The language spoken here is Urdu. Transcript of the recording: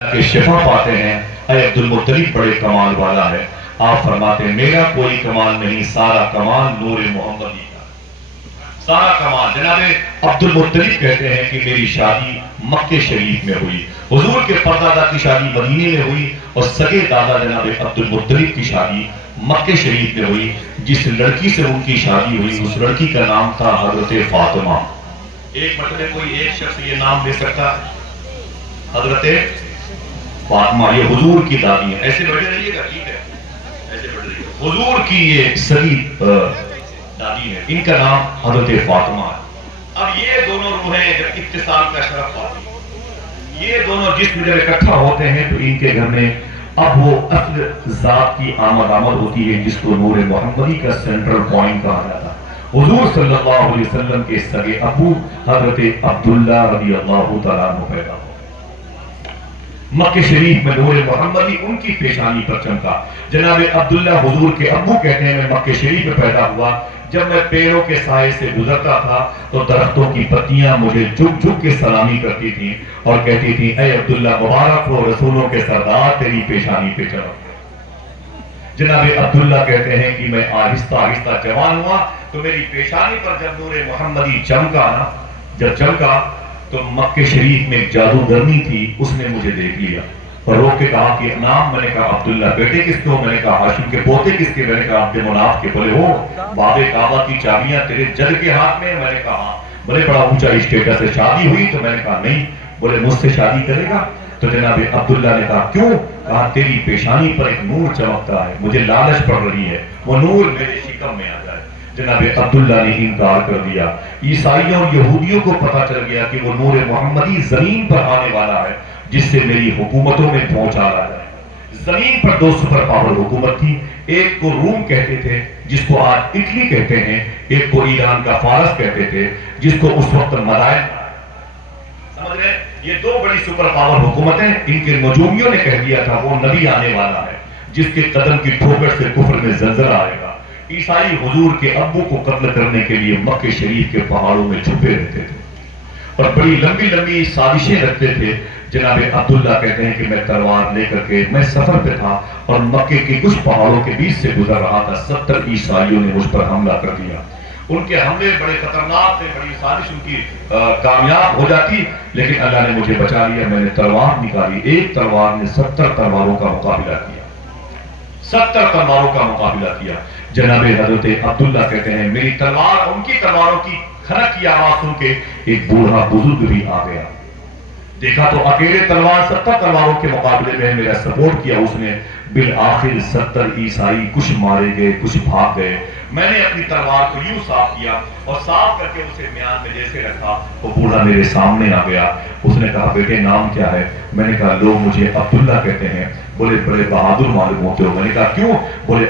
کہ شفا پاتے ہیں اے عبدالمطلب بڑے کمال والا ہے. آپ فرماتے ہیں میرا کوئی کمال نہیں، سارا کمال نور محمدی کا. سارا کمال. جناب عبدالمطلب کہتے ہیں کہ میری شادی مکہ شریف میں ہوئی، حضور کے پردادا کی شادی مدینے میں ہوئی اور سگے دادا جناب عبدالمطلب کی شادی مکہ شریف میں ہوئی. جس لڑکی سے ان کی شادی ہوئی اس لڑکی کا نام تھا حضرت فاطمہ. ایک مطلب کوئی ایک شخص یہ نام دے سکتا ہے؟ حضرت فاطمہ. یہ حضور کی دادی ہے. ایسے بیٹھے رہیے گا، ٹھیک ہے، ایسے بیٹھے رہیے. حضور کی یہ سگی دادی ہے، ان کا نام حضرت فاطمہ ہے. اب یہ دونوں روحیں جب اتصال کا شرف پاتی، یہ دونوں جسم جب اکٹھا ہوتے ہیں تو ان کے گھر میں اب وہ اصل ذات کی آمد ہوتی ہے جس کو نور محمدی کا سینٹرل پوائنٹ کہا جاتا ہے. حضور صلی اللہ علیہ وسلم کے سگے ابو حضرت عبداللہ رضی اللہ تعالیٰ عنہ پیدا ہو. مکہ شریف میں نور محمدی ان کی پیشانی پر چمکا. جناب عبداللہ حضور کے ابو کہتے ہیں میں مکہ شریف میں پیدا ہوا. جب میں پیڑوں کے سائے سے گزرتا تھا تو درختوں کی پتیاں مجھے جھک جھک کے سلامی کرتی تھیں اور کہتی تھیں اے عبداللہ مبارک ہو رسولوں کے سردار تیری پیشانی پہ چمک. جناب عبداللہ کہتے ہیں کہ میں آہستہ آہستہ جوان ہوا تو میری پیشانی پر جب نور محمدی چمکا نا، جب چمکا تو مکہ شریف میں ایک جادوگرنی تھی، اس نے مجھے دیکھ لیا اور روک کے کہا کہ نام. میں نے کہا عبداللہ. بیٹے کس کے ہو؟ میں نے کہا ہاشم کے. پوتے کس کے؟ میں نے کہا عبد مناف کے. بولے ہو باب کعبہ کی چابیاں تیرے جد کے ہاتھ میں؟ میں نے کہا ہاں. بولے بڑا اونچا اسٹیٹس ہے، شادی ہوئی؟ تو میں نے کہا نہیں. بولے مجھ سے شادی کرے گا؟ تو جناب عبداللہ نے کہا کیوں؟ کہا تیری پیشانی پر ایک نور چمکتا ہے، مجھے لالچ پڑ رہی ہے، وہ نور میرے شکم میں آ جائے. جناب عبداللہ نے انکار کر دیا. عیسائیوں اور یہودیوں کو پتا چل گیا کہ وہ نور محمدی زمین پر آنے والا ہے جس سے میری حکومتوں میں پہنچا رہا ہے. زمین پر دو سپر پاور حکومت تھی، ایک کو روم کہتے تھے جس کو آج اٹلی کہتے ہیں، ایک کو ایران کا فارس کہتے تھے جس کو اس وقت مدائن. سمجھ رہے ہیں؟ یہ دو بڑی سپر پاور حکومتیں. ان کے نجومیوں نے کہہ دیا تھا وہ نبی آنے والا ہے جس کے قدم کی ٹھوکر سے کفر میں زلزلہ آئے گا. عیسائی حضور کے ابو کو قتل کرنے کے لیے مکہ شریف کے پہاڑوں میں چھپے رہتے تھے اور بڑی لمبی لمبی سازشیں رکھتے تھے. جناب عبداللہ کہتے ہیں کہ میں تلوار لے کر کے میں سفر پہ تھا اور مکے کے کچھ پہاڑوں کے بیچ سے گزر رہا تھا. 70 عیسائیوں نے مجھ پر حملہ کر دیا. ان کے حملے بڑے خطرناک تھے، بڑی سازش ان کی کامیاب ہو جاتی، لیکن اللہ نے مجھے بچا لیا. میں نے تلوار نکالی، ایک تلوار نے 70 تلواروں کا مقابلہ کیا. 70 تلواروں کا مقابلہ کیا. جناب حضرت عبداللہ کہتے ہیں میری تلوار ان کی تلواروں کی کھنک کی آواز سن کے ایک بوڑھا بزرگ بھی آ گیا. دیکھا تو اکیلے تلوار 70 تلواروں کے مقابلے میں میرا سپورٹ کیا اس نے. بالآخر 70 عیسائی کچھ مارے گئے، کچھ بھاگ گئے. میں نے اپنی تلوار کو یوں صاف کیا اور صاف کر کے اسے میان میں جیسے رکھا. وہ بوڑھا میرے سامنے آ گیا. اس نے کہا بیٹے نام کیا ہے؟ میں نے کہا لوگ مجھے عبداللہ کہتے ہیں. بولے بڑے بہادر معلوم ہوتے ہو. میں نے کہا کیوں؟ بولے